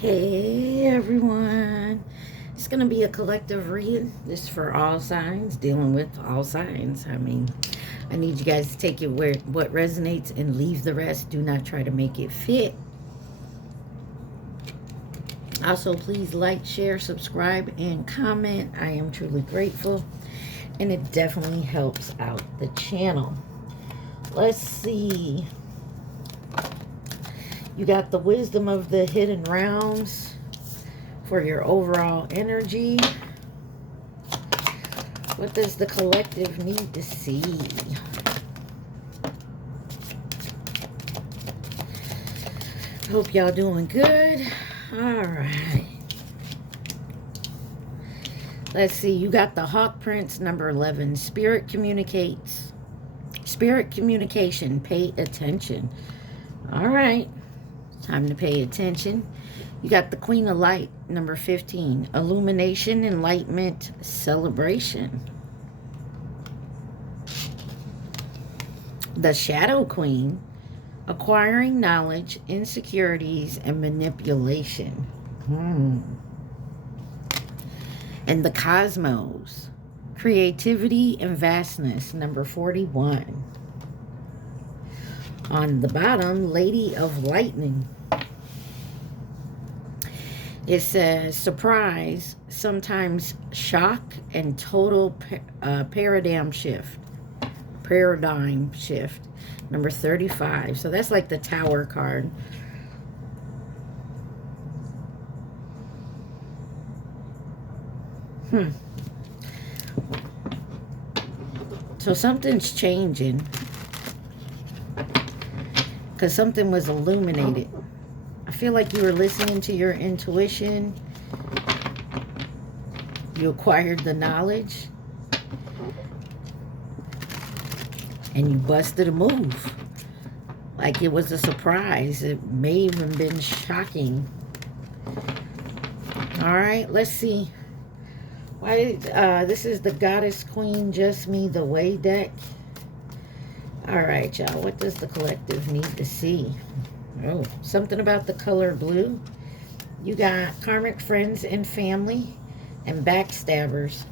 Hey everyone, it's going to be a collective read. This is for all signs, dealing with all signs. I need you guys to take it where what resonates and leave the rest. Do not try to make it fit. Also, please like, share, subscribe, and comment. I am truly grateful, and it definitely helps out the channel. Let's see. You got the wisdom of the hidden realms for your overall energy. What does the collective need to see? Hope y'all doing good. All right. Let's see. You got the Hawk Prince, number 11. Spirit communicates. Spirit communication. Pay attention. All right. Time to pay attention. You got the Queen of Light, number 15. Illumination, enlightenment, celebration. The Shadow Queen, acquiring knowledge, insecurities, and manipulation. And the Cosmos, creativity and vastness, number 41. On the bottom, Lady of Lightning. It says surprise, sometimes shock, and total paradigm shift. Paradigm shift, number 35. So that's like the Tower card. So something's changing. Because something was illuminated. I feel like you were listening to your intuition. You acquired the knowledge. And you busted a move. Like it was a surprise. It may even been shocking. Alright, let's see. Why? This is the Goddess Queen Just Me the Way deck. Alright, y'all. What does the collective need to see? Oh, something about the color blue. You got karmic friends and family and backstabbers.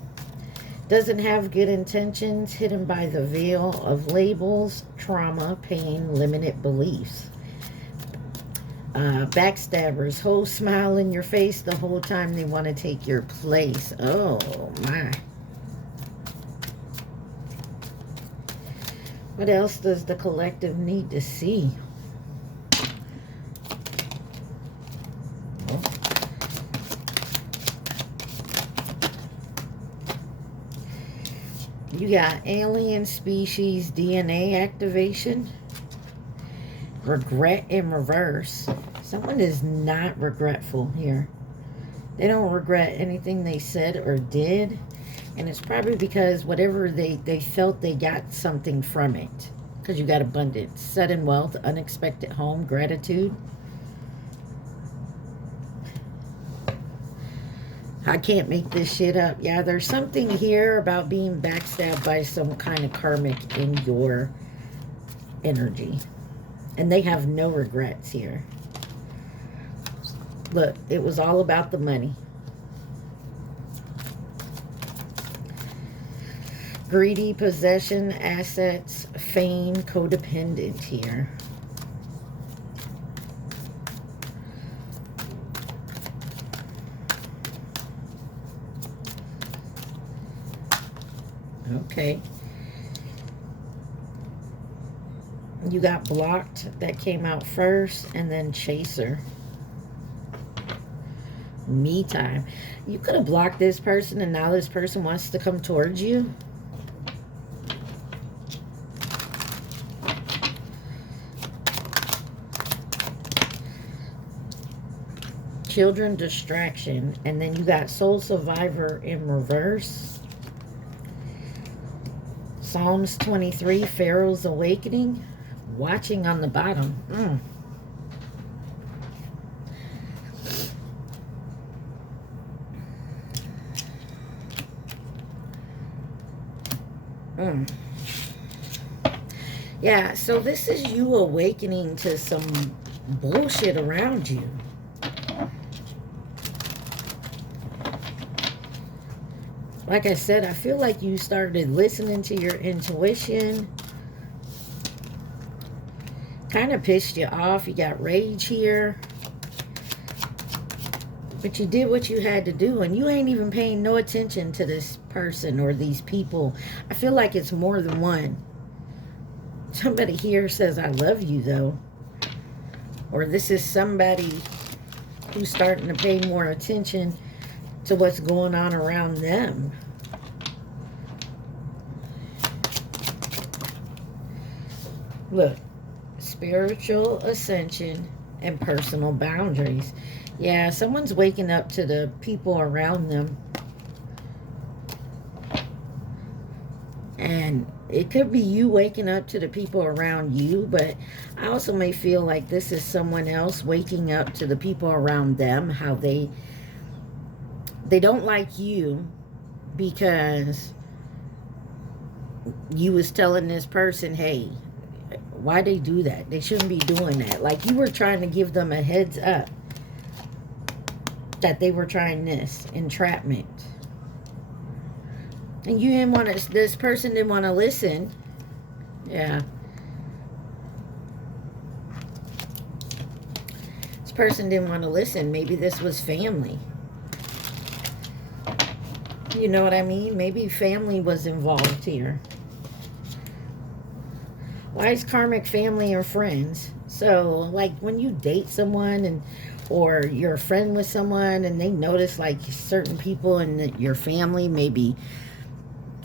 Doesn't have good intentions, hidden by the veil of labels, trauma, pain, limited beliefs. Backstabbers, whole smile in your face the whole time they want to take your place. Oh, my. What else does the collective need to see? You got alien species DNA activation. Regret in reverse. Someone is not regretful here. They don't regret anything they said or did. And it's probably because whatever they felt, they got something from it. Because you got abundance, sudden wealth, unexpected home, gratitude. I can't make this shit up. Yeah, there's something here about being backstabbed by some kind of karmic in your energy. And they have no regrets here. Look, it was all about the money. Greedy, possession, assets, fame, codependent here. Okay. You got blocked. That came out first. And then chaser. Me time. You could have blocked this person and now this person wants to come towards you. Children, distraction. And then you got soul survivor in reverse. Psalms 23, Pharaoh's awakening. Watching on the bottom. Yeah, so this is you awakening to some bullshit around you. Like I said, I feel like you started listening to your intuition. Kind of pissed you off. You got rage here. But you did what you had to do, and you ain't even paying no attention to this person or these people. I feel like it's more than one. Somebody here says, I love you, though. Or this is somebody who's starting to pay more attention to what's going on around them. Look, spiritual ascension and personal boundaries. Yeah, someone's waking up to the people around them. And it could be you waking up to the people around you, but I also may feel like this is someone else waking up to the people around them, how they don't like you because you was telling this person, hey, why they do that? They shouldn't be doing that. Like you were trying to give them a heads up that they were trying this entrapment. And you didn't want to, this person didn't want to listen. Yeah. This person didn't want to listen. Maybe this was family. You know what I mean? Maybe family was involved here. Why is karmic family or friends? So, like when you date someone or you're a friend with someone and they notice like certain people in your family maybe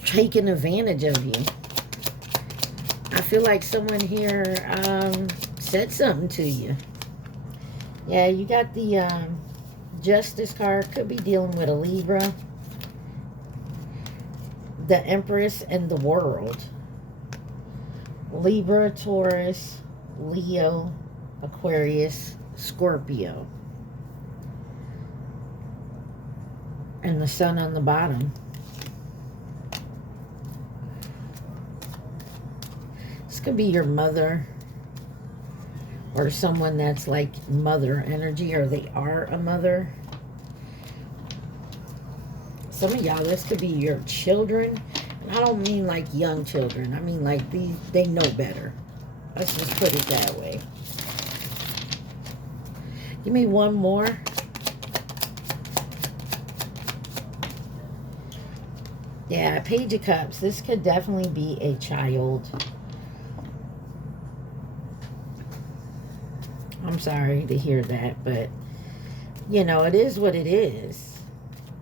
taking advantage of you. I feel like someone here said something to you. Yeah, you got the Justice card. Could be dealing with a Libra, the Empress, and the World. Libra, Taurus, Leo, Aquarius, Scorpio. And the Sun on the bottom. This could be your mother or someone that's like mother energy, or they are a mother. Some of y'all, this could be your children. And I don't mean like young children. I mean like these, they know better. Let's just put it that way. Give me one more. Yeah, Page of Cups. This could definitely be a child. I'm sorry to hear that, but you know, it is what it is.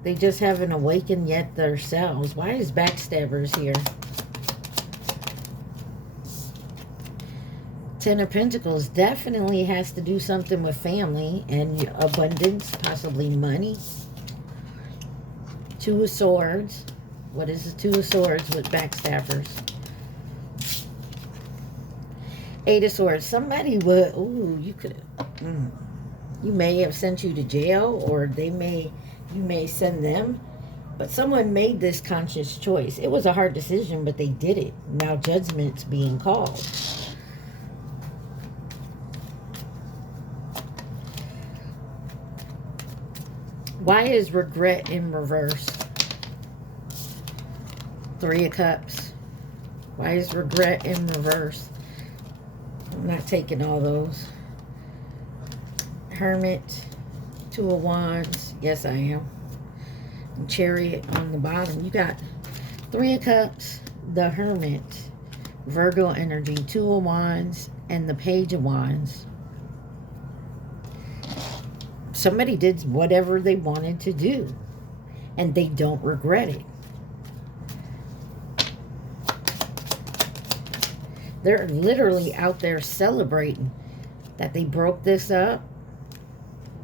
They just haven't awakened yet themselves. Why is backstabbers here? Ten of Pentacles definitely has to do something with family and abundance, possibly money. Two of Swords. What is the Two of Swords with backstabbers? Eight of Swords. Somebody would, ooh, you could, you may have sent you to jail, or you may send them. But someone made this conscious choice. It was a hard decision, but they did it. Now judgment's being called. Why is regret in reverse? Three of Cups. Why is regret in reverse? I'm not taking all those. Hermit. Two of Wands. Yes, I am. And Chariot on the bottom. You got Three of Cups, the Hermit, Virgo energy, Two of Wands, and the Page of Wands. Somebody did whatever they wanted to do, and they don't regret it. They're literally out there celebrating that they broke this up.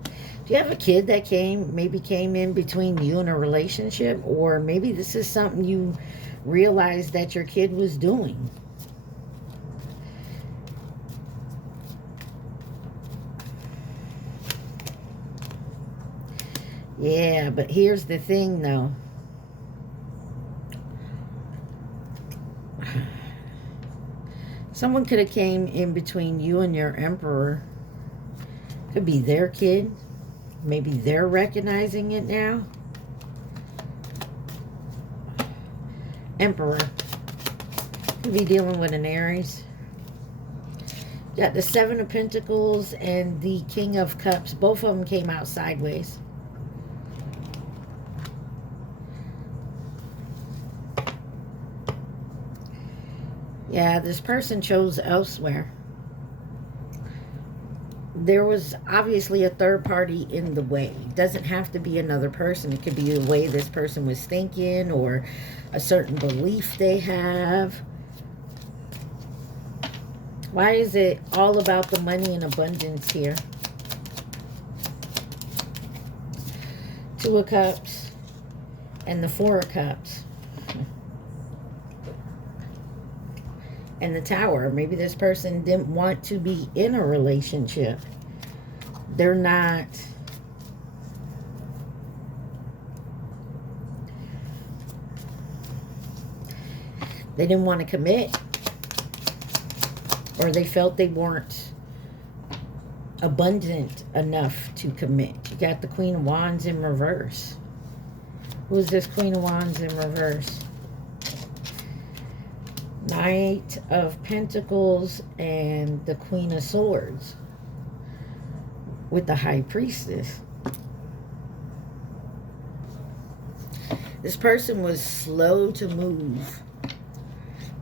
Do you have a kid that maybe came in between you and a relationship? Or maybe this is something you realized that your kid was doing. Yeah, but here's the thing though. Someone could have came in between you and your Emperor. Could be their kid. Maybe they're recognizing it now. Emperor. Could be dealing with an Aries. Got the Seven of Pentacles and the King of Cups. Both of them came out sideways. Yeah, this person chose elsewhere. There was obviously a third party in the way. It doesn't have to be another person. It could be the way this person was thinking or a certain belief they have. Why is it all about the money and abundance here? Two of Cups and the Four of Cups. And the Tower. Maybe this person didn't want to be in a relationship. They're not. They didn't want to commit. Or they felt they weren't abundant enough to commit. You got the Queen of Wands in reverse. Who is this Queen of Wands in reverse? Knight of Pentacles and the Queen of Swords with the High Priestess. This person was slow to move.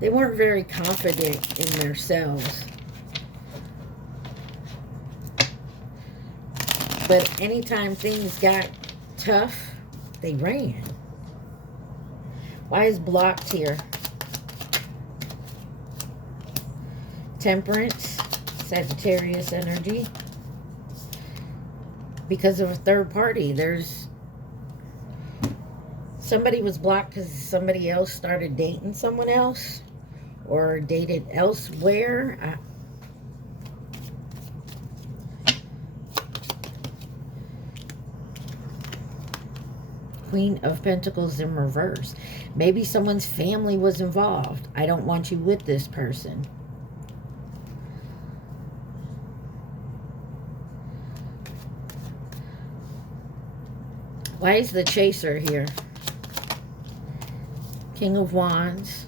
They weren't very confident in themselves. But anytime things got tough, they ran. Why is blocked here? Temperance, Sagittarius energy. Because of a third party. There's somebody was blocked because somebody else started dating someone else or dated elsewhere. Queen of Pentacles in reverse. Maybe someone's family was involved. I don't want you with this person. Why is the Chaser here? King of Wands.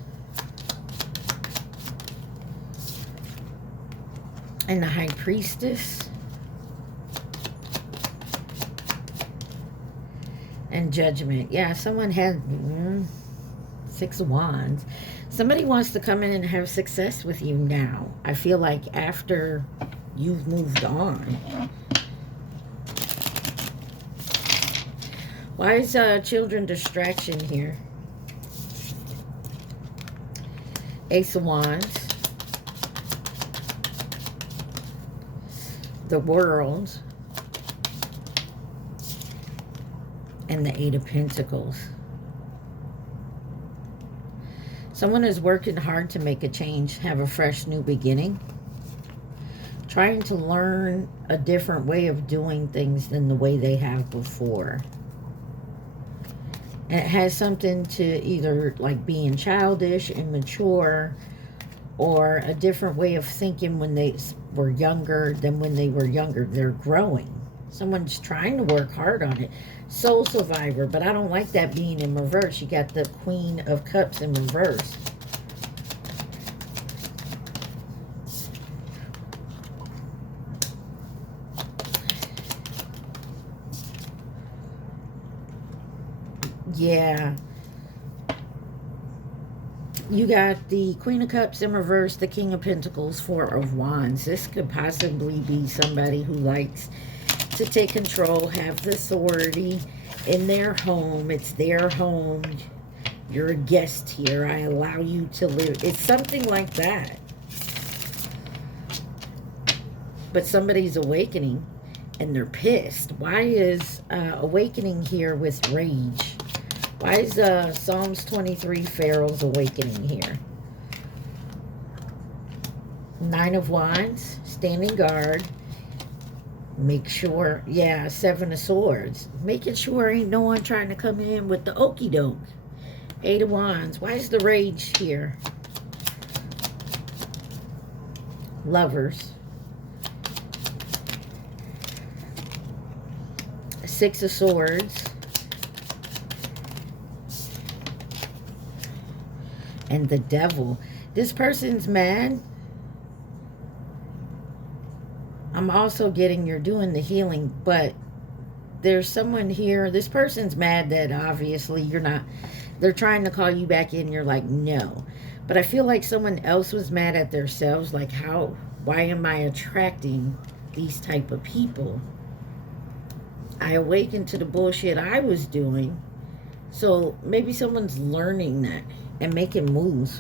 And the High Priestess. And Judgment. Yeah, someone had Six of Wands. Somebody wants to come in and have success with you now. I feel like after you've moved on. Why is children distraction here? Ace of Wands. The World. And the Eight of Pentacles. Someone is working hard to make a change, have a fresh new beginning. Trying to learn a different way of doing things than the way they have before. And it has something to either like being childish, immature, or a different way of thinking when they were younger than when they were younger. They're growing. Someone's trying to work hard on it. Soul Survivor, but I don't like that being in reverse. You got the Queen of Cups in reverse. Yeah. You got the Queen of Cups in reverse, the King of Pentacles, Four of Wands. This could possibly be somebody who likes to take control, have the authority in their home. It's their home. You're a guest here. I allow you to live. It's something like that. But somebody's awakening and they're pissed. Why is awakening here with rage? Why is Psalms 23 Pharaoh's awakening here? Nine of Wands, standing guard. Make sure, yeah, Seven of Swords. Making sure ain't no one trying to come in with the okie doke. Eight of Wands. Why is the rage here? Lovers. Six of Swords. and the Devil. This person's mad. I'm also getting you're doing the healing, but there's someone here. This person's mad that obviously you're not. They're trying to call you back in. You're like, no. But I feel like someone else was mad at themselves. Like, why am I attracting these type of people? I awakened to the bullshit I was doing. So maybe someone's learning that and making moves.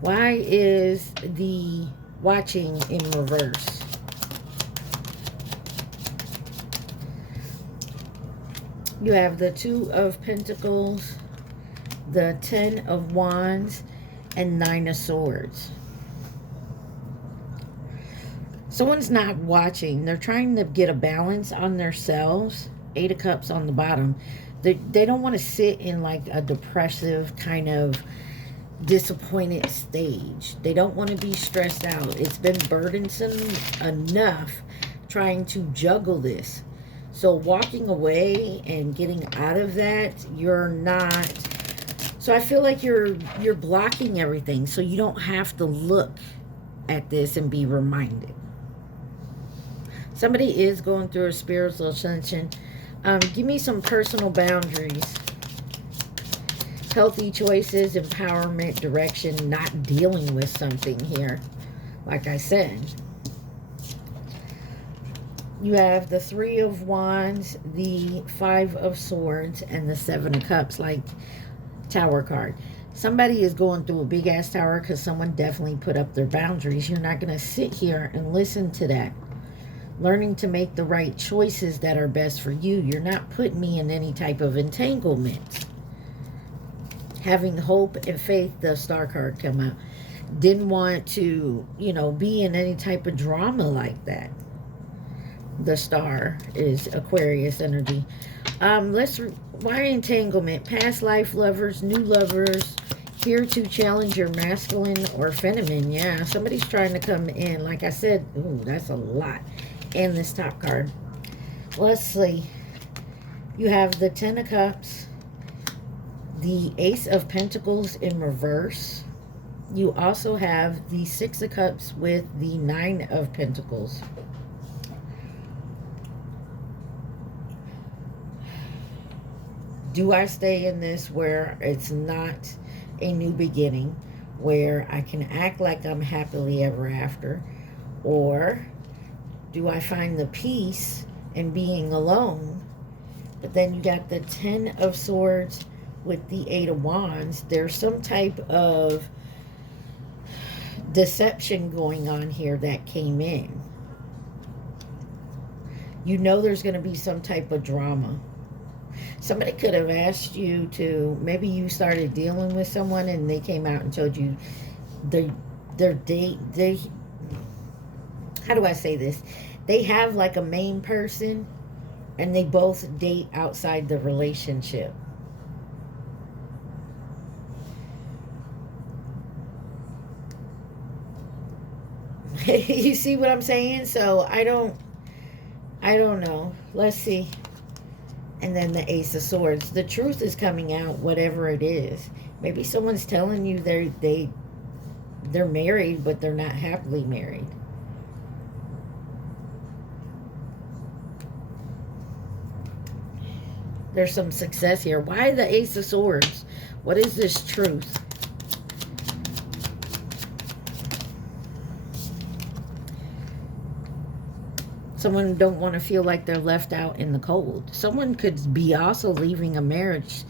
Why is the watching in reverse? You have the Two of Pentacles, the Ten of Wands, and Nine of Swords. Someone's not watching. They're trying to get a balance on themselves. Eight of Cups on the bottom. They don't want to sit in like a depressive kind of disappointed stage. They don't want to be stressed out. It's been burdensome enough trying to juggle this. So walking away and getting out of that, you're not. So I feel like you're blocking everything so you don't have to look at this and be reminded. Somebody is going through a spiritual ascension. Give me some personal boundaries. Healthy choices, empowerment, direction, not dealing with something here. Like I said. You have the Three of Wands, the Five of Swords, and the Seven of Cups, like Tower card. Somebody is going through a big-ass tower because someone definitely put up their boundaries. You're not going to sit here and listen to that. Learning to make the right choices that are best for you. You're not putting me in any type of entanglement. Having hope and faith, the Star card come out. Didn't want to, be in any type of drama like that. The Star is Aquarius energy. Why entanglement? Past life lovers, new lovers, here to challenge your masculine or feminine. Yeah, somebody's trying to come in. Like I said, ooh, that's a lot. And this top card. Let's see. You have the Ten of Cups, the Ace of Pentacles in reverse. You also have the Six of Cups with the Nine of Pentacles. Do I stay in this where it's not a new beginning, where I can act like I'm happily ever after? Or do I find the peace in being alone? But then you got the Ten of Swords with the Eight of Wands. There's some type of deception going on here that came in. There's going to be some type of drama. Somebody could have asked you to, maybe you started dealing with someone and they came out and told you their date, how do I say this? They have like a main person and they both date outside the relationship. You see what I'm saying? So I don't know. Let's see. And then the Ace of Swords. The truth is coming out, whatever it is. Maybe someone's telling you they're married, but they're not happily married. There's some success here. Why the Ace of Swords? What is this truth? Someone don't want to feel like they're left out in the cold. Someone could be also leaving a marriage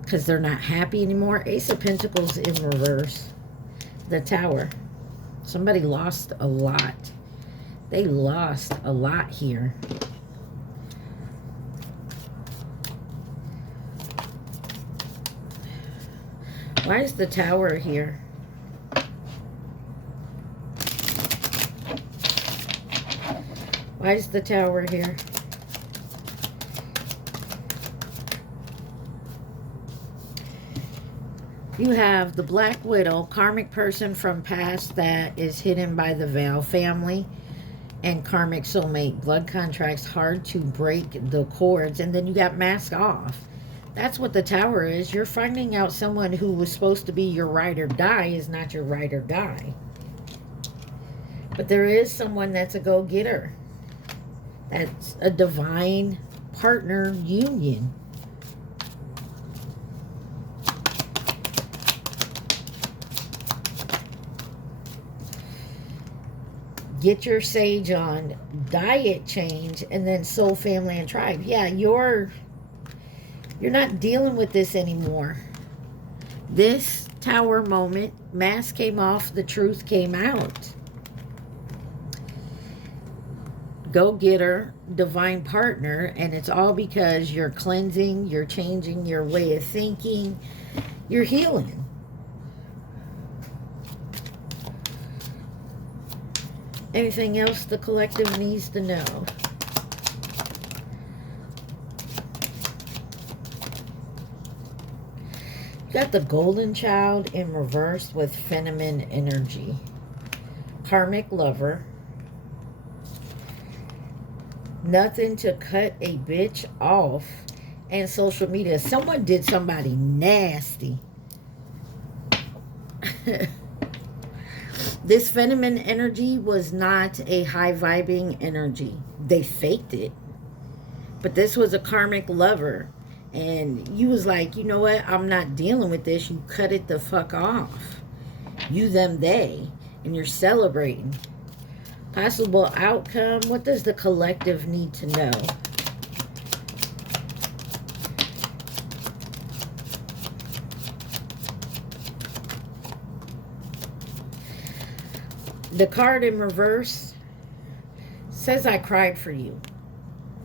because they're not happy anymore. Ace of Pentacles in reverse. The Tower. Somebody lost a lot. They lost a lot here. Why is the Tower here? Why is the Tower here? You have the Black Widow, karmic person from past that is hidden by the veil, family, and karmic soulmate, blood contracts, hard to break the cords. And then you got mask off. That's what the Tower is. You're finding out someone who was supposed to be your ride or die is not your ride or die. But there is someone that's a go-getter. That's a divine partner union. Get your sage on, diet change, and then soul, family, and tribe. Yeah, you're not dealing with this anymore. This Tower moment, mask came off, the truth came out. Go-getter, divine partner, and it's all because you're cleansing, you're changing your way of thinking, you're healing. Anything else the collective needs to know? You got the Golden Child in reverse with feminine energy. Karmic lover. Nothing to cut a bitch off. And social media. Someone did somebody nasty. This feminine energy was not a high vibing energy. They faked it. But this was a karmic lover. And you was like, you know what? I'm not dealing with this. You cut it the fuck off. You, them, they. And you're celebrating. Possible outcome. What does the collective need to know? The card in reverse says I cried for you.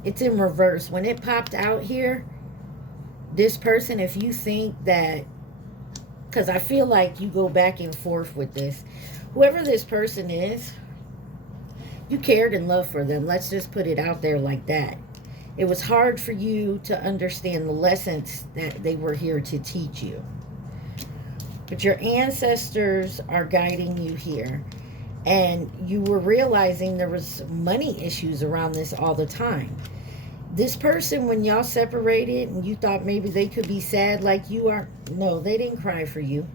It's in reverse. When it popped out here, this person, if you think that, because I feel like you go back and forth with this, whoever this person is, you cared and loved for them. Let's just put it out there like that. It was hard for you to understand the lessons that they were here to teach you. But your ancestors are guiding you here. And you were realizing there was money issues around this all the time. This person, when y'all separated and you thought maybe they could be sad like you are, no, they didn't cry for you.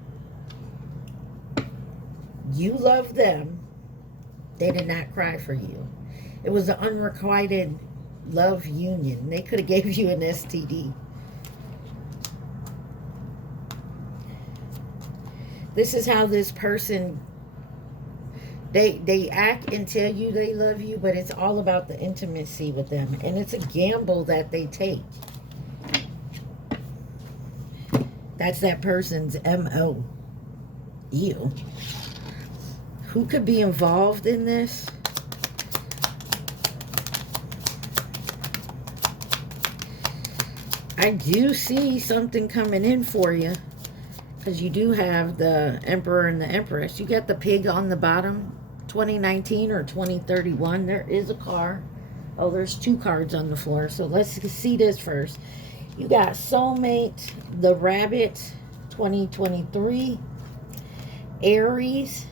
You loved them. They did not cry for you. It was an unrequited love union. They could have gave you an STD. This is how this person... They act and tell you they love you, but it's all about the intimacy with them. And it's a gamble that they take. That's that person's MO. Ew. Who could be involved in this? I do see something coming in for you. Because you do have the Emperor and the Empress. You got the pig on the bottom. 2019 or 2031. There is a car. Oh, there's two cards on the floor. So let's see this first. You got Soulmate, the Rabbit, 2023. Aries.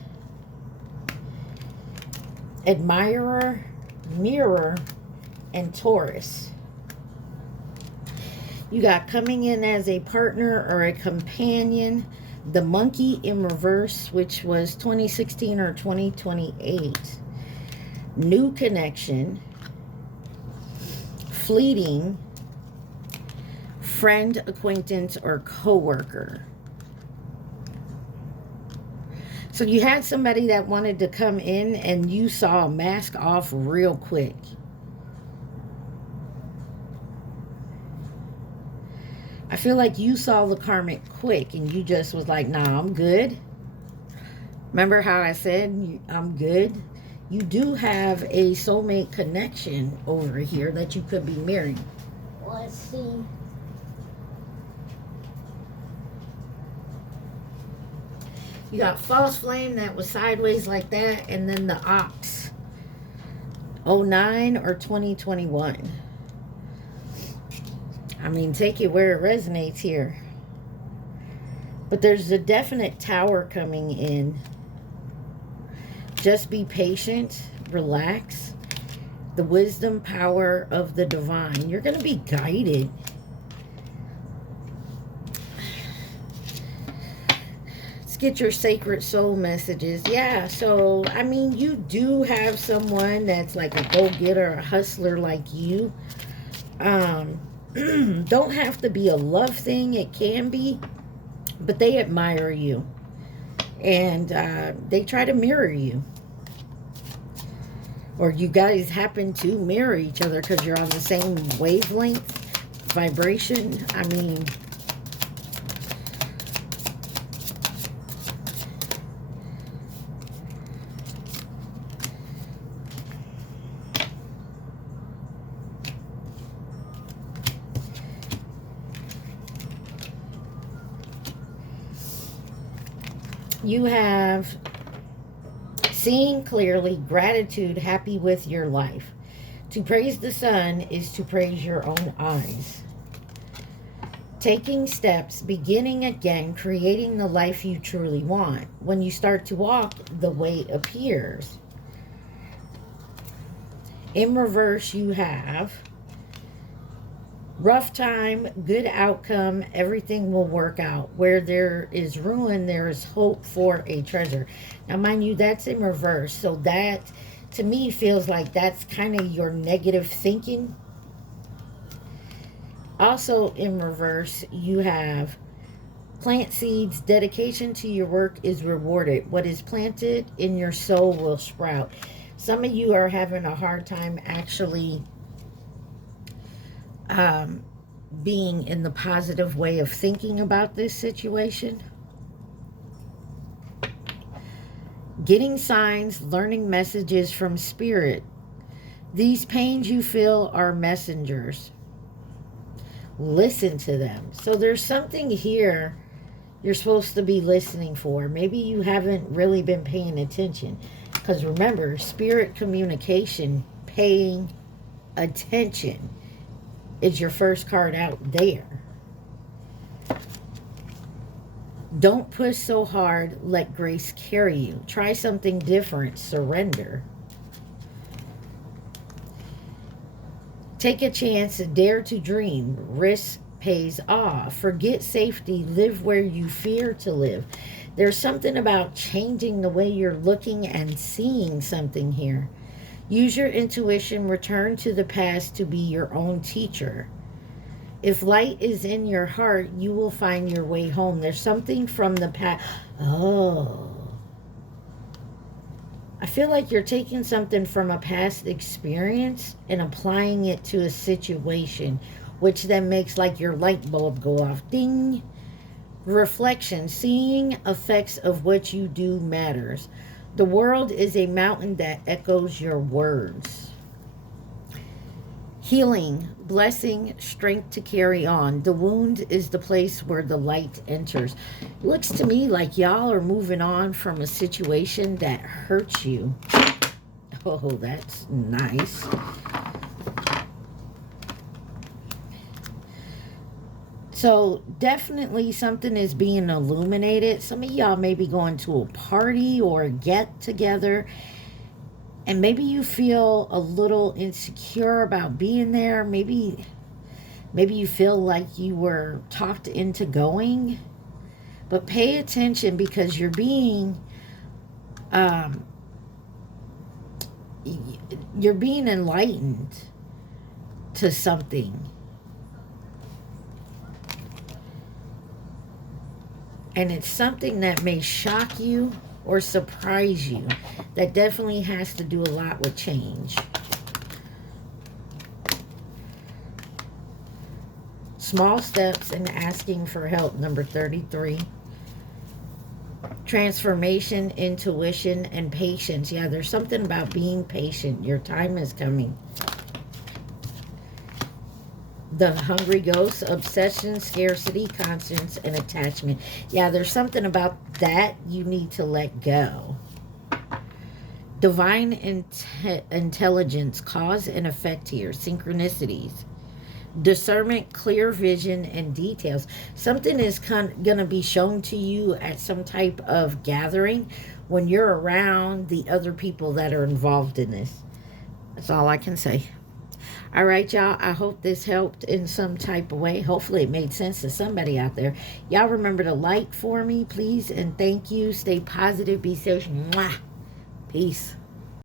Admirer, Mirror, and Taurus. You got coming in as a partner or a companion, the Monkey in reverse, which was 2016 or 2028. New connection, fleeting, friend, acquaintance, or coworker. So you had somebody that wanted to come in and you saw a mask off real quick. I feel like you saw the karmic quick and you just was like, nah, I'm good. Remember how I said I'm good? You do have a soulmate connection over here that you could be married. Let's see. You got false flame that was sideways like that, and then the ox. 09 or 2021. I mean, take it where it resonates here. But there's a definite tower coming in. Just be patient, relax. The wisdom power of the divine. You're going to be guided. get your sacred soul messages. Yeah, so, I mean, you do have someone that's like a go-getter, a hustler like you. Don't have to be a love thing. It can be, but they admire you. And they try to mirror you. Or you guys happen to mirror each other because you're on the same wavelength, vibration. I mean, you have seeing clearly, gratitude, happy with your life. To praise the sun is to praise your own eyes. Taking steps, beginning again, creating the life you truly want. When you start to walk, the way appears. In reverse, you have rough time, good outcome, everything will work out. Where there is ruin, there is hope for a treasure. Now, mind you, that's in reverse. So that, to me, feels like that's kind of your negative thinking. Also in reverse, you have plant seeds, dedication to your work is rewarded. What is planted in your soul will sprout. Some of you are having a hard time actually being in the positive way of thinking about this situation. Getting signs, learning messages from spirit. These pains you feel are messengers. Listen to them. So there's something here you're supposed to be listening for. Maybe you haven't really been paying attention. Because remember, spirit communication, paying attention, is your first card out there. Don't push so hard. Let grace carry you. Try something different. Surrender. Take a chance. Dare to dream. Risk pays off. Forget safety. Live where you fear to live. There's something about changing the way you're looking and seeing something here. Use your intuition. Return to the past to be your own teacher. If light is in your heart, you will find your way home. There's something from the past. Oh. I feel like you're taking something from a past experience and applying it to a situation, which then makes like your light bulb go off. Ding. Reflection. Seeing effects of what you do matters. The world is a mountain that echoes your words. Healing, blessing, strength to carry on. The wound is the place where the light enters. It looks to me like y'all are moving on from a situation that hurts you. Oh, that's nice. So definitely something is being illuminated. Some of y'all may be going to a party or a get together, and maybe you feel a little insecure about being there. Maybe you feel like you were talked into going. But pay attention, because you're being enlightened to something. And it's something that may shock you or surprise you. That definitely has to do a lot with change. Small steps and asking for help, number 33. Transformation, intuition, and patience. Yeah, there's something about being patient. Your time is coming. The hungry ghost, obsession, scarcity, conscience, and attachment. Yeah, there's something about that you need to let go. Divine intelligence, cause and effect here. Synchronicities. Discernment, clear vision, and details. Something is going to be shown to you at some type of gathering when you're around the other people that are involved in this. That's all I can say. All right, y'all. I hope this helped in some type of way. Hopefully it made sense to somebody out there. Y'all remember to like for me, please, and thank you. Stay positive. Be safe. Mwah. Peace.